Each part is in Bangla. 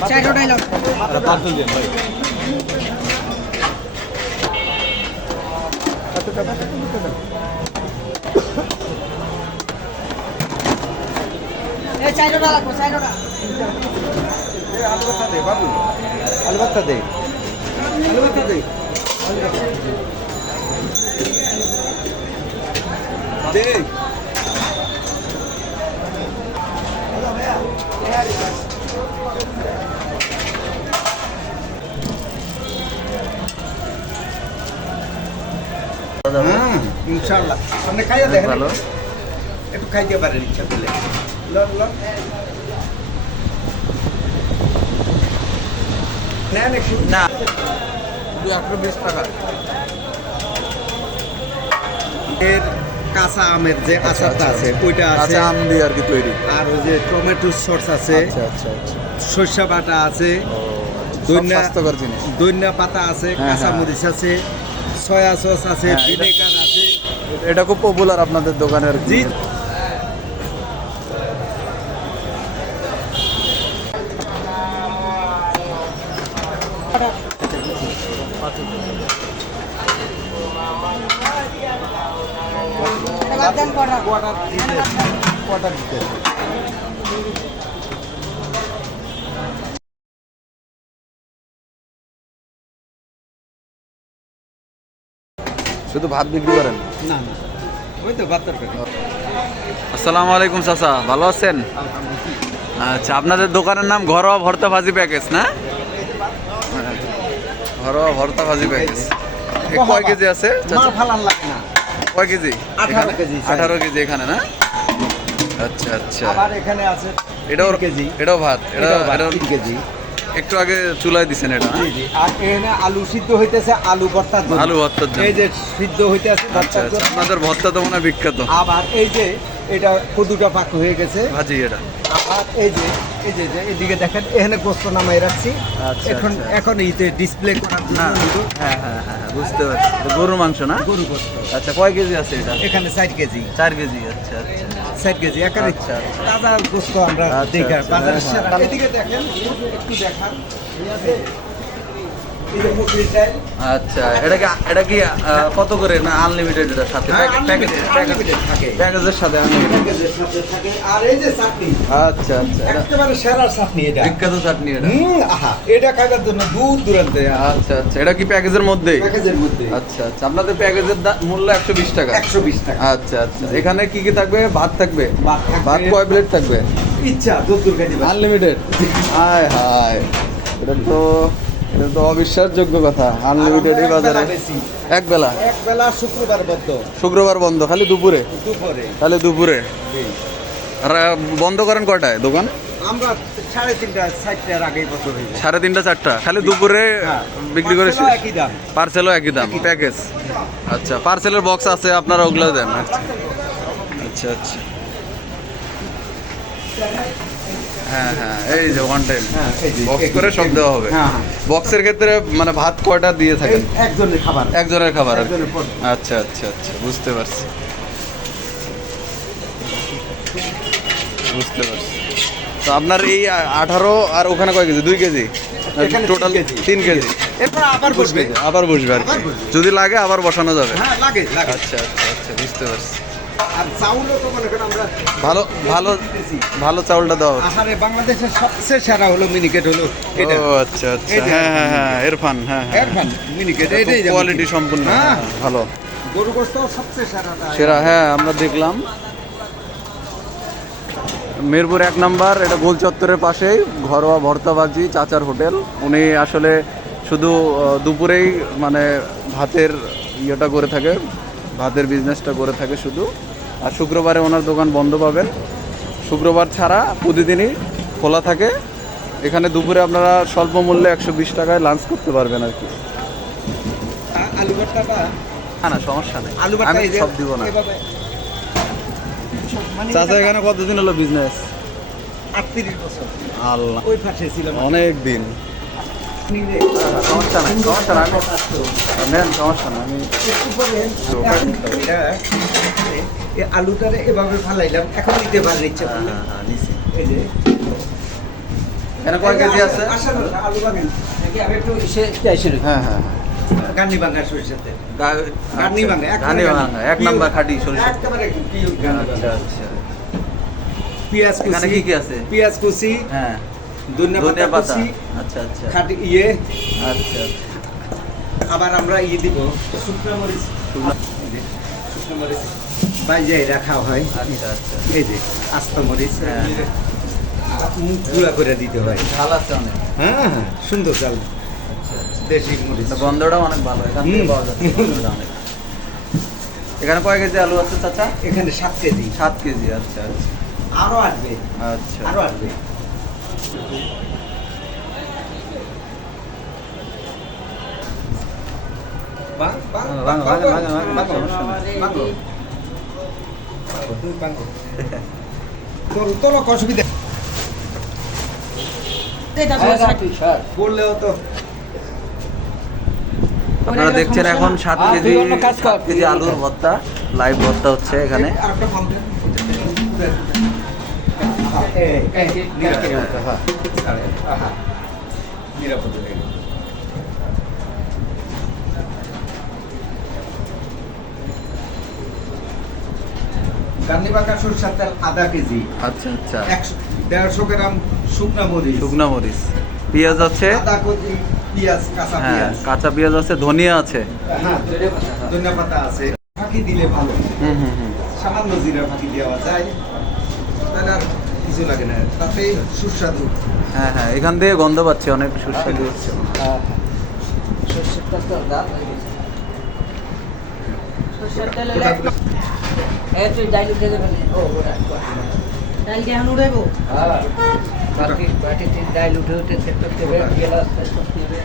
পার্সেল দিন ভাই। আলু ভর্তা দে বাবু, আলু ভর্তা দে, আলু ভর্তা দে, দে। ইনশাআল্লাহ আপনি খাইয়ে দেখেন, ভালো একটু খাইতে পারেন ইচ্ছা করলে। লন লন নেন একটু। না 120 টাকা। এর কাঁচা আমের যে আচারটা আছে ওইটা আছে, কাঁচা আম দিয়ে আর কি তৈরি। আর ওই যে টমেটো সস আছে, আচ্ছা আচ্ছা আচ্ছা, সরষা বাটা আছে, স্বাস্থ্যকর জিনিস, ধনিয়া পাতা আছে, কাঁচা মরিচ আছে, সয়া সস আছে, ভিনেগার আছে। এটা খুব পপুলার আপনাদের দোকানের। জি শুধু ভাত বিক্রি করেন? না না, ওই তো ভাত তরকারি। আসসালামু আলাইকুম চাচা, ভালো আছেন? আচ্ছা, আপনাদের দোকানের নাম ঘরোয়া ভর্তা ভাজি প্যাকেজ না? ঘরোয়া ভর্তা ভাজি প্যাকেজ। কয় কেজি আছে? কয় কেজি? 18 কেজি। 18 কেজি এখানে না? আচ্ছা আচ্ছা। আবার এখানে আছে এটাও 3 কেজি। এটাও ভাত, এটাও 3 কেজি। একটু আগে চুলায় দিছেন এটা না? জি জি। আর এখানে আলু সিদ্ধ হইতেছে, আলু ভর্তার জন্য। আলু ভর্তার জন্য। এই যে সিদ্ধ হইতেছে আচ্ছা ভর্তার আচ্ছা, জন্য। আপনাদের ভর্তা তো মনে হয় বিখ্যাত। আবার এই যে এটা কদুটা পাক হয়ে গেছে ভাজি এটা। আবার এই যে এদিকে দেখেন এখানে গোস্ত নামাই রাখছি। আচ্ছা, এখন আচ্ছা। এখন ইতে ডিসপ্লে করার জন্য না, নিব। হ্যাঁ হ্যাঁ হ্যাঁ, গরুর মাংস না? গরুর মাংস না? গরু গোস্ত। আচ্ছা, কয় কেজি আছে এটা? এখানে 4 কেজি। 4 কেজি। আচ্ছা আচ্ছা 4 কেজি এখানে আচ্ছা, আচ্ছা। তাজা গোস্ত আমরা আচ্ছা, দেখি আচ্ছা, বাজারের হ্যাঁ, সেরা। এদিকে দেখেন একটু দেখান। এই যে মুসুরির ডাল। আচ্ছা, এটা কি কত করে না আনলিমিটেড? এটার সাথে Unlimited থাকে। প্যাকেজের সাথে আনলিমিটেড। প্যাকেজের সাথে থাকে। আর এই যে চাটনি, আচ্ছা আচ্ছা, এটা একেবারে সেরা চাটনি এটা। বিখ্যাত চাটনি এটা। আহা, এটা খাইবার জন্য দূর দূরান্তে আচ্ছা আচ্ছা, এটা কি প্যাকেজের মধ্যেই? প্যাকেজের মধ্যে আচ্ছা আচ্ছা, আপনাদের প্যাকেজের মূল্য 120 টাকা। 120 টাকা। আচ্ছা আচ্ছা, এখানে কি কি থাকবে? ভাত থাকবে? ভাত থাকবে। ভাত কয় প্লেট থাকবে? ইচ্ছা দূর দূর খাইতে পারবে। আনলিমিটেড? হায় হায়, এটা তো অবিশ্বাসযোগ্য কথা। আনলিমিটেড এই বাজারে এক বেলা শুক্রবার বদ্ধ। শুক্রবার বন্ধ, খালি দুপুরে? দুপুরে। খালি দুপুরে। আর বন্ধ করেন কয়টায় দোকান? আমরা 3:30 4টার আগেই বন্ধ হয়ে যায়। 3:30 4টা, খালি দুপুরে বিক্রি করে? পার্সেলও একই দাম। পার্সেলও একই দাম, প্যাকেজ। আচ্ছা, পার্সেলের বক্স আছে, আপনারা ওগুলো দেন? আচ্ছা আচ্ছা, হ্যাঁ হ্যাঁ, এই যে ওয়ান টাইম হ্যাঁ, এই যে, বক্স করে সব দেওয়া হবে। হ্যাঁ, হ্যাঁ। বক্সের ক্ষেত্রে মানে ভাত কয়টা দিয়ে থাকেন? একজনের খাবার। একজনের খাবার আর কি। একজনের পদ। আচ্ছা আচ্ছা আচ্ছা, বুঝতে পারছি। তো আপনার এই 18 আর ওখানে কয় কেজি? 2 কেজি? এখানে টোটাল 3 কেজি। এরপর আবার বসবে। আবার বসবে আর কি। আবার বসবে। যদি লাগে আবার বসানো যাবে। হ্যাঁ, লাগে। আচ্ছা আচ্ছা আচ্ছা, বুঝতে পারছি। আর চাউলও তো মনে করেন আমরা ভালো ভালো ভালো চাউলটা দেওয়া হচ্ছে। আহারে বাংলাদেশের সবচেয়ে সেরা হলো মিনিকেট হলো এটা। ও আচ্ছা আচ্ছা, এই যে- হ্যাঁ হ্যাঁ হ্যাঁ, ইরফান, হ্যাঁ হ্যাঁ, এরফান মিনিকেট এটাই কোয়ালিটি সম্পূর্ণ, হ্যাঁ। ভালো গরু গোস্ত সবচেয়ে সেরা। সেরা। হ্যাঁ, আমরা দেখলাম মিরপুর 1 নাম্বার, এটা গোল চত্বরের পাশেই ঘরোয়া ভর্তাবাজি চাচার হোটেল। উনি আসলে শুধু দুপুরেই মানে ভাতের ইয়েটা করে থাকে, ভাতের বিজনেসটা করে থাকে শুধু। আর শুক্রবারে ওনার দোকান বন্ধ পাবেন। শুক্রবার ছাড়া প্রতিদিনই খোলা থাকে। এখানে দুপুরে আপনারা স্বল্প মূল্যে 120 টাকায় লাঞ্চ করতে পারবেন আর কি। আলু ভর্তাটা না না, সমস্যা নেই, আলু ভর্তা আমি এই যে সব দিব না। এভাবে মানে চাচা এখানে কতদিন হলো বিজনেস? 38 বছর। আল্লাহ, ওই পাশে ছিলাম অনেক দিন। নিলে সমস্যা নাই, সমস্যা নাই, নেন, সমস্যা নাই। আমি একটু পরে এখন এই আলুটারে এভাবে ফালাইলাম, এখন নিতে পারলে ইচ্ছা করলে। নিছি। এই যে এখানে কয় কেজি আছে? আলু বাঙালি একটু এসে হ্যাঁ হ্যাঁ গান্নি বাঙ্গা সরিষার তেল গান্নি ভাঙা, এক গানি গানি। ভাঙা এক নাম্বার খাঁটি সরিষা। একেবারে pure গান্নি আচ্ছা ভাঙা। আচ্ছা। পেঁয়াজ এখানে কুচি কি কি আছে? পেঁয়াজ কুচি হ্যাঁ ধনিয়া ধনিয়া পাতা পাতা। কুচি আচ্ছা আচ্ছা খাটি আচ্ছা আবার আমরা দিব শুকনো মরিচ শুকনো মরিচ বাইজে রাখা হয় আচ্ছা আচ্ছা। এই যে আস্ত মরিচ হ্যাঁ। মুখ গুঁড়া করে দিতে হয়। ঝাল আছে অনেক। হ্যাঁ হ্যাঁ সুন্দর চাল দেশি মরিচ এটা গন্ধটাও অনেক ভালো, এখান থেকে হুম। পাওয়া যাচ্ছে গন্ধটা অনেক। এখানে কয় কেজি আলু আছে চাচা? এখানে 7 কেজি 7 কেজি। আচ্ছা আচ্ছা আরো আসবে আচ্ছা। আরো আসবে বাং, বাং, বাং, বাং, বাং, বাং, সমস্যা নেই। বাং। তুমি বাং। তোলো অসুবিধা বললেও তো আপনারা দেখছেন এখন 7 আর কেজি তুই অন্য কাজ কর। 7 কেজি আলুর ভর্তা, লাইভ ভর্তা হচ্ছে এখানে। আরেকটা ফর্ম দেন। নিরাপদ হয়ে গেল। গান্নি বাঁকা সরষের তেল আধা কেজি আচ্ছা আচ্ছা। 150 গ্রাম শুকনা মরিচ শুকনা মরিচ, পেঁয়াজ আছে, আধা কেজি পেঁয়াজ কাঁচা হ্যাঁ পেঁয়াজ কাঁচা পেঁয়াজ আছে, ধনিয়া আছে। হ্যাঁ ধনিয়া পাতা আছে ফাঁকি দিলে ভালো হুম হুম হুম। সামান্য জিরা ফাঁকি দেওয়া যায় তাহলে আর কিছু লাগে না তাতে সুস্বাদু হ্যাঁ হ্যাঁ, এখান থেকে গন্ধ পাচ্ছি অনেক সুস্বাদু হচ্ছে। তুই ডাইল উঠে দেবেন ও ডাল দিয়ে এখন উঠাইবো হ্যাঁ বাটিতে ডাইল উঠে উঠে সেট করতে হবে গেলাস সেট করতে হবে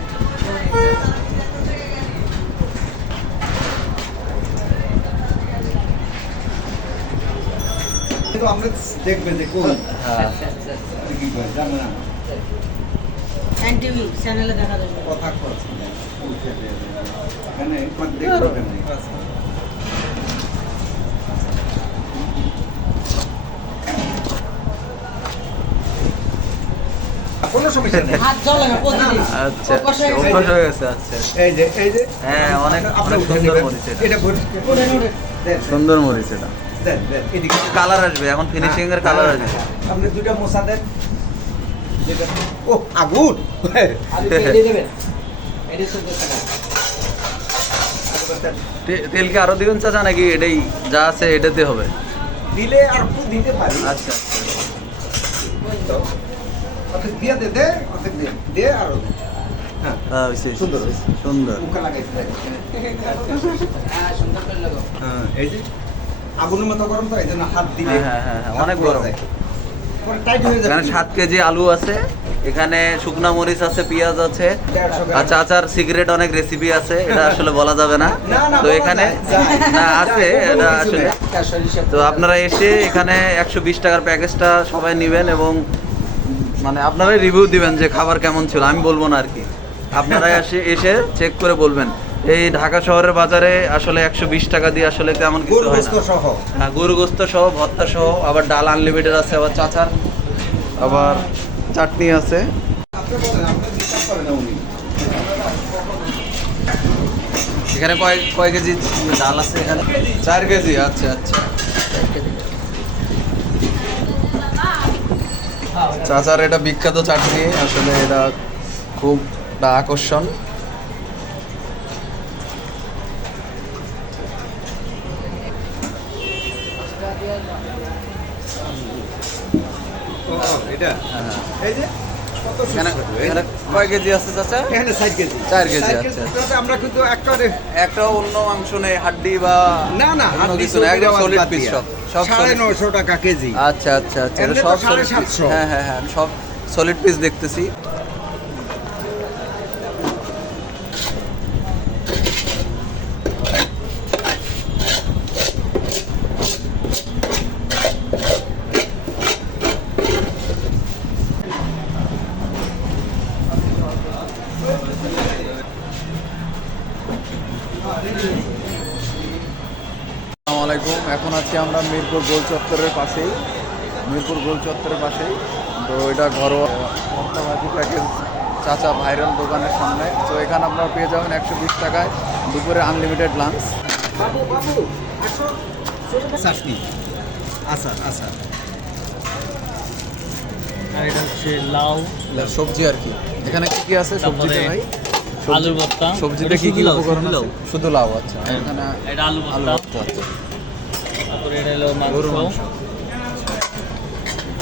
কিন্তু আমরা দেখবেন যে কোন হ্যাঁ কি করে জানো না এনটিভি চ্যানেলে দেখা যাবে কথা করছে এখানে দেখবো কেন কোনো সমস্যা নেই হাত জ্বলে না প্রতিদিন আচ্ছা অভ্যাস হয়ে গেছে। অভ্যাস হয়ে গেছে। আচ্ছা এই যে হ্যাঁ অনেক আপনার অনেক সুন্দর মরিচ এটা। এটা ভরে উঠেন, উঠেন। দেন সুন্দর মরিচ এটা। দেন দেন এদিকে কালার আসবে এখন, ফিনিশিং এর কালার আসবে। আপনি দুইটা মশা দেন ও আগুন আলু দিয়ে দেবেন এটি তো তেল কি আরো দিবেন চাচা নাকি এটাই যা আছে এটাতে হবে? দিলে আর একটু দিতে পারি আচ্ছা তো অর্ধেক দিয়ে দে অর্ধেক দে আরো দে। হ্যাঁ সুন্দর হয়েছে। সুন্দর। মুখে লাগাইতে লাগে। হ্যাঁ সুন্দর করে লাগাও হ্যাঁ, এই যে আগুনের মতো গরম তো এই জন্য হাত দিলে হ্যাঁ, হ্যাঁ, হ্যাঁ, হাত অনেক পুড়ে গরম। যায়। পরে টাইট হয়ে এখানে যাবে 7 কেজি আলু আছে, এখানে শুকনা মরিচ আছে, পেঁয়াজ আছে, 150 গ্রাম। আর চাচার সিগারেট অনেক রেসিপি আছে, এটা আসলে বলা যাবে না। না, না, তো বলা এখানে যায়। না আছে, যায়, এটা কোনো কিছু আসলে নেই। একটা সরিষা তো আপনারা এসে এখানে 120 টাকার প্যাকেজটা সবাই নেবেন এবং মানে আপনারাই রিভিউ দিবেন যে খাবার কেমন ছিল, আমি বলবো না আর কি। আপনারা এসে চেক করে বলবেন। এই ঢাকা শহরের বাজারে আসলে 120 টাকা দিয়ে আসলে তেমন কিছু গরু হয় গোস্ত না। সহ হ্যাঁ গরু গোস্ত সহ, ভর্তা সহ, আবার ডাল আনলিমিটেড আছে, আবার চাচার আবার চাটনি আছে। আপনি বলেন আপনি বিশ্বাস করেন না উনি এখানে কয় কেজি ডাল আছে এখানে? 4 কেজি। আচ্ছা আচ্ছা। চাচার এটা বিখ্যাত চাটনি, আসলে এটা খুব একটা আকর্ষণ। ও, এটা হ্যাঁ। এই যে কত এখানে সুস্বাদু, এই যে। এখানে কয় কেজি আছে চাচা? এখানে 4 কেজি 4 কেজি, 4 আচ্ছা। তাতে আমরা কিন্তু একেবারে একটা অন্য মাংস নেই, হাড্ডি বা না না অন্য হাড্ডি কিছু না, একদম সলিড পিস সব সব solid piece। 950 টাকা কেজি আচ্ছা আচ্ছা আচ্ছা, এটা এমনি তো সব solid 750 piece। হ্যাঁ হ্যাঁ হ্যাঁ, সব সলিড পিস দেখতেছি। আসসালামু আলাইকুম, এখন আছি আমরা মিরপুর গোল চত্বরের পাশেই। তো এটা ঘরোয়া ভর্তাভাজি প্যাকেজ চাচা ভাইরাল দোকানের সামনে। তো এখানে আপনারা পেয়ে যাবেন 120 টাকায় দুপুরে আনলিমিটেড লাঞ্চ। চাটনি আচার আচার আর এটা হচ্ছে লাউ, সবজি আর কি। এখানে কি কি আছে সবজিতে তারপরে ভাই? আলুর ভর্তা। সবজিতে এটা কি কি শুধু লাউ, উপকরণ শুধু আছে? লাউ। শুধু লাউ, আচ্ছা। হ্যাঁ। এখানে এটা আলু আলু ভর্তা, ভর্তা, আচ্ছা। তারপরে এটা হলো গরুর মাংস মাংস।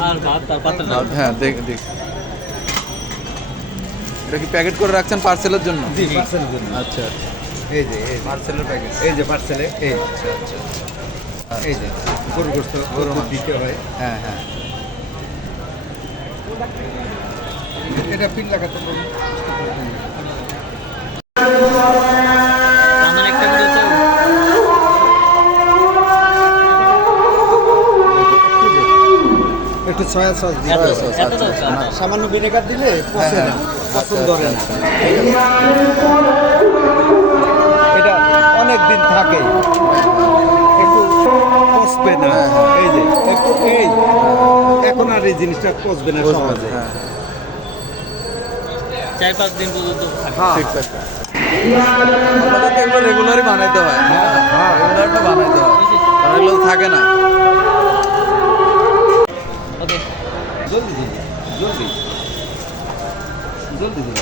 আর ভাত আর পাতলা ডাল। হ্যাঁ দেখ। এটা কি প্যাকেট করে রাখছেন পার্সেলের জন্য? জি পার্সেলের জন্য। আচ্ছা, এই যে পার্সেলের প্যাকেজ। এই যে পার্সেলে এই আচ্ছা আচ্ছা আচ্ছা। এই যে গরু গোস্ত গরু মাংস। দিতে হয়। হ্যাঁ হ্যাঁ। এটা পিন লাগাতে পারবো। আমার একটা ভিডিও চাই। একটু সয়া সস দিতে এত হবে। সস, এত আচ্ছা, দরকার? না। সামান্য ভিনেগার দিলে পচে হ্যাঁ, না, হ্যাঁ। পছন্দ আচ্ছা, ধরে না। আচ্ছা, এটা অনেক দিন থাকে, একটু পচবে না। হ্যাঁ, হ্যাঁ। এই যে একটু এই এখন আর এই জিনিসটা পচবে না বুঝবেন, সহজে। হ্যাঁ। 4-5 দিন পর্যন্ত থাকে। হ্যাঁ। ঠিক আছে। আমাদের তো এগুলো রেগুলারই বানাইতে হয়। হ্যাঁ। রেগুলারটা বানাইতে হয়, কারণ এগুলো থাকে না। ওকে। জলদি দিন, জলদি জলদি দিন।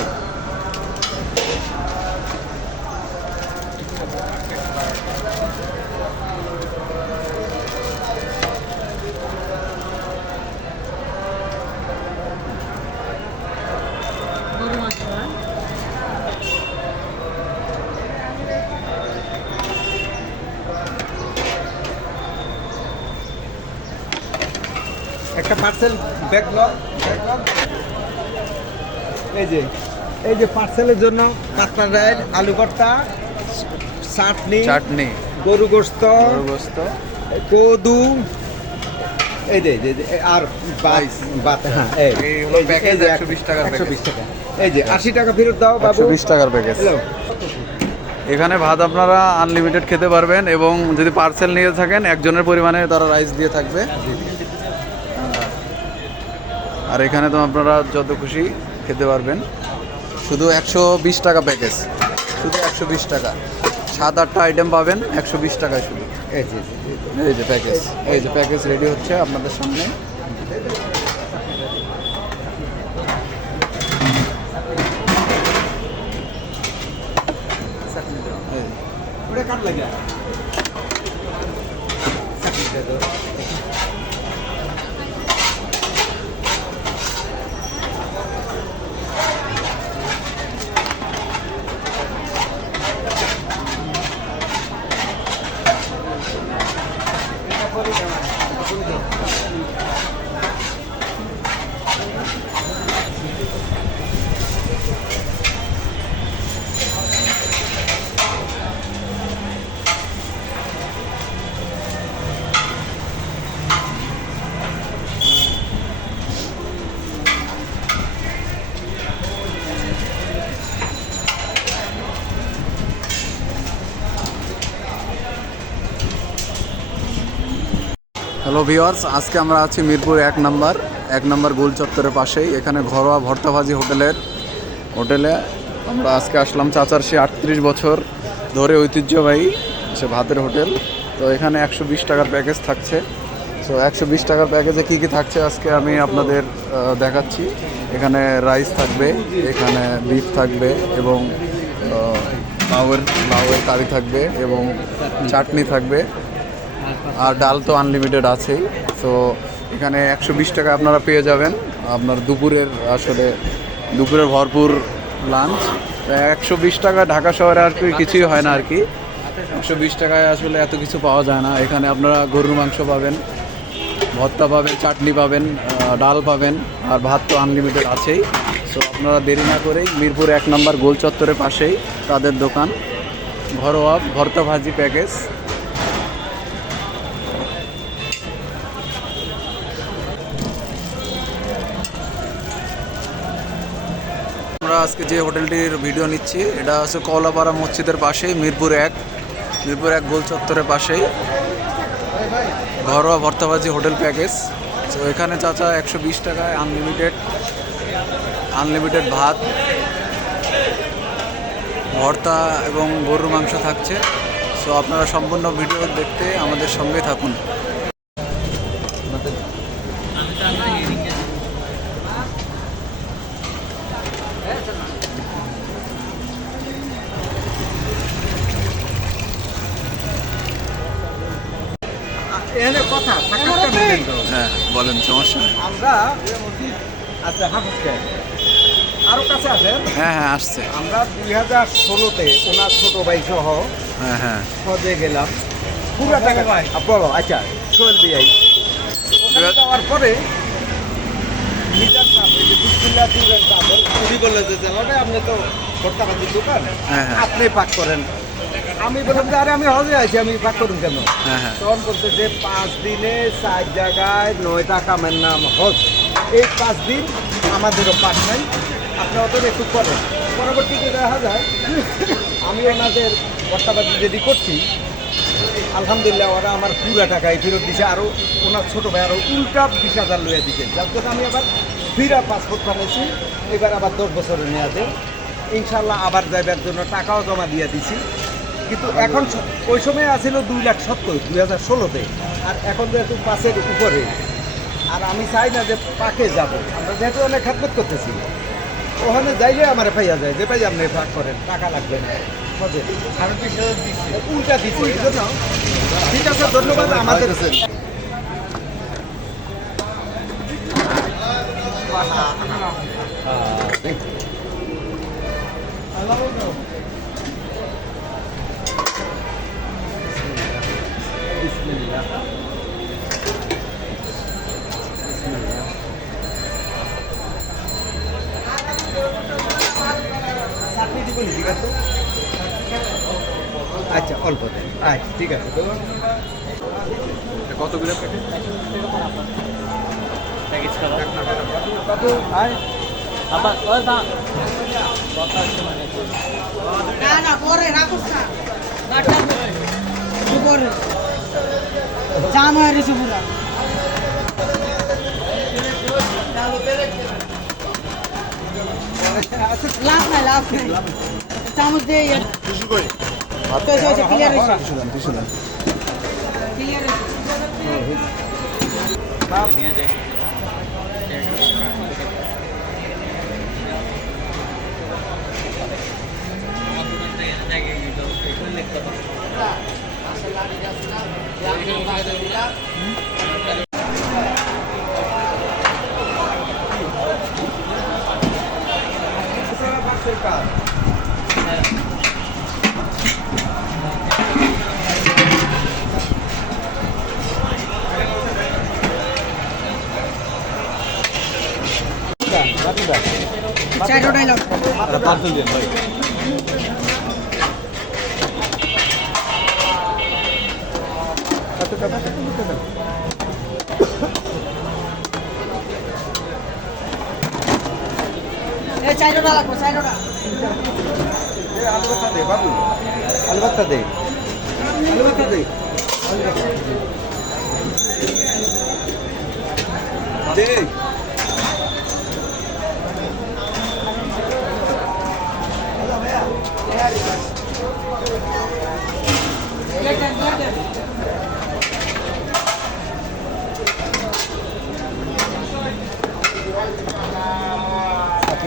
গরু মাংস আর একটা পার্সেল ব্যাগ লক। এই যে পার্সেলের জন্য পাতলা ডাল, আলু ভর্তা, চাটনি, চাটনি, গরু গোস্ত, গরুর গোস্ত, কদু, এই যে আর Rice। ভাত। হ্যাঁ এই এই হলো এই যে- প্যাকেজ, এই যে 120 টাকার 120 টাকা। এই যে 80 টাকা ফেরত দাও বাবু। 120 টাকার প্যাকেজ। হ্যালো। এখানে ভাত আপনারা আনলিমিটেড খেতে পারবেন, এবং যদি পার্সেল নিয়ে থাকেন একজনের পরিমাণে তারা রাইস দিয়ে থাকবে। আর এখানে তো আপনারা যত খুশি খেতে পারবেন। শুধু 120 টাকা প্যাকেজ, শুধু 120 টাকা। 7-8টা আইটেম পাবেন 120 টাকায় শুধু। এই যে এই যে প্যাকেজ, এই যে প্যাকেজ রেডি হচ্ছে আপনাদের সামনে। এই। ওটা কাট লাগে। চাটনিটা দাও। হ্যালো ভিউয়ার্স, আজকে আমরা আছি মিরপুর 1 নম্বর গোল চত্বরের পাশেই। এখানে ঘরোয়া ভর্তাভাজি হোটেলে আমরা আজকে আসলাম। চাচার সে 38 বছর ধরে ঐতিহ্যবাহী সে ভাতের হোটেল। তো এখানে 120 টাকার প্যাকেজ থাকছে। সো 120 টাকার প্যাকেজে কী কী থাকছে আজকে আমি আপনাদের দেখাচ্ছি। এখানে রাইস থাকবে, এখানে বিফ থাকবে, এবং লাউয়ের কারি থাকবে, এবং চাটনি থাকবে, আর ডাল তো আনলিমিটেড আছেই। সো এখানে 120 টাকা আপনারা পেয়ে যাবেন আপনার দুপুরের ভরপুর লাঞ্চ। 120 টাকা ঢাকা শহরে আর কি কিছুই হয় না আর কি। 120 টাকায় আসলে এত কিছু পাওয়া যায় না। এখানে আপনারা গরুর মাংস পাবেন, ভর্তা পাবেন, চাটনি পাবেন, ডাল পাবেন, আর ভাত তো আনলিমিটেড আছেই। সো আপনারা দেরি না করেই মিরপুর 1 নম্বর গোল চত্বরের পাশেই তাদের দোকান, ঘরোয়া ভর্তা ভাজি প্যাকেজ। আমরা আজকে যে হোটেলটির ভিডিও নিচ্ছি এটা হচ্ছে কলাপাড়া মসজিদের পাশেই, মিরপুর 1 গোল চত্বরের পাশেই ঘরোয়া ভর্তাভাজি হোটেল প্যাকেজ। তো সো এখানে চাচা 120 টাকায় আনলিমিটেড ভাত, ভর্তা এবং গরুর মাংস থাকছে। সো আপনারা সম্পূর্ণ ভিডিও দেখতে আমাদের সঙ্গে থাকুন। এখানে কথা সাক্ষাৎকার নিবেন তো। হ্যাঁ বলেন, সমস্যা নেই। আমরা আচ্ছা হাফিজকে আরো কাছে আছেন। হ্যাঁ হ্যাঁ আসছে। আমরা 2016-তে ওনার ছোট ভাই সহ হ্যাঁ হজে গেলাম। পুরো টাকা বলো আচ্ছা সোহেল দিয়াই ওখানে যাওয়ার পরে মিজান সাহেব এই যে বিসমিল্লাহ দিবেন তাদের উনি বললেন যে ওটা আপনি তো ভর্তাবাজির দোকান, হ্যাঁ। আপনি পাক করেন। আমি বললাম যে আরে আমি হজে আছি, আমি পাক করুন কেন? হ্যাঁ। তখন বলতে যে 5 দিনে 4 জায়গায় 9টা কামের নাম হজ, এই 5 দিন আমাদেরও পাক নাই, আপনি অত একটু করেন। পরবর্তীতে দেখা যায় আমি ওনাদের ভর্তাবাজি রেডি করছি, আলহামদুলিল্লাহ ওরা আমার পুরা টাকাই ফেরত দিছে। আরও ওনার ছোটো ভাই আরও উল্টা 20,000 লইয়া দিচ্ছে, যার জন্য আমি আবার ফিরা পাসপোর্ট বানাইছি। এবার আবার 10 বছরের মেয়াদে ইনশাল্লাহ আবার যাইবার জন্য টাকাও জমা দিয়ে দিছি। কিন্তু এখন ওই সময় আছিল 2,70,000 2016-তে, আর এখন যেহেতু 5-এর উপরে, আর আমি চাই না যে পাকে যাব। আমরা যেহেতু অনেক খাতমত করতেছি, ওখানে যাইলে আমার পাইয়া যায় যে ভাই আপনি পাক করেন, টাকা লাগবে না। উল্টা দিচ্ছে এই জন্য। ঠিক আছে, ধন্যবাদ আমাদের। আচ্ছা অল্প দেন, আচ্ছা ঠিক আছে। কতগুলো প্যাকেট? প্যাকেজ খাবার কত আয় আবার ওই দাম না না পরে রাখুস না গাড়টা উপরে জাম হয়ে গেছে পুরা লাভ নাই চামচ দিয়ে ক্লিয়ার চারটা ডাইলগ পার্সেল দেন ভাই। এই চারটা লাগবে চারটা আলু ভর্তা দে বাবু, আলু ভর্তা দে, আলু ভর্তা দে, দে।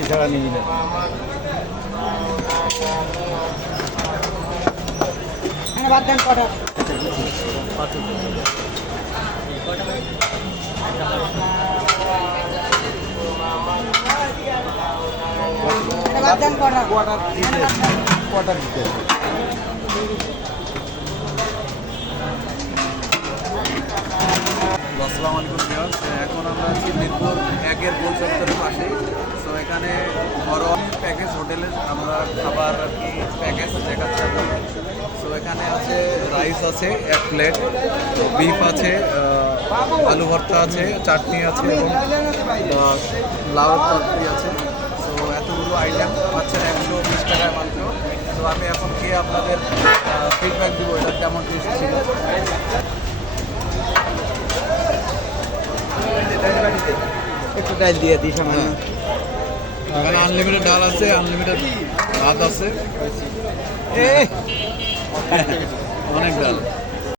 ছাড়া নিয়ে নেবেন। বাদ দেন কটা বাদ দেন কটা কোয়ার্টার দিতে আসসালামু আলাইকুম ভিউয়ার্স, এখন আমরা আছি মিরপুর 1-এর গোল চত্বরের পাশে। সো এখানে ঘরোয়া প্যাকেজ হোটেলের আমরা খাবার আর কি প্যাকেজ দেখাচ্ছি আপনাদের। সো এখানে আছে রাইস আছে 1 প্লেট, বিফ আছে, আলু ভর্তা আছে, চাটনি আছে এবং লাউ তরকারি আছে। সো এতগুলো আইটেম পাচ্ছেন 120 টাকায় মাত্র। তো আমি এখন খেয়ে আপনাদের ফিডব্যাক দিব এটা কেমন টেস্ট ছিল। একটু ডাল দিয়ে দিই সামান্য। এখানে আনলিমিটেড ডাল আছে, আনলিমিটেড ভাত আছে, অনেক ডাল।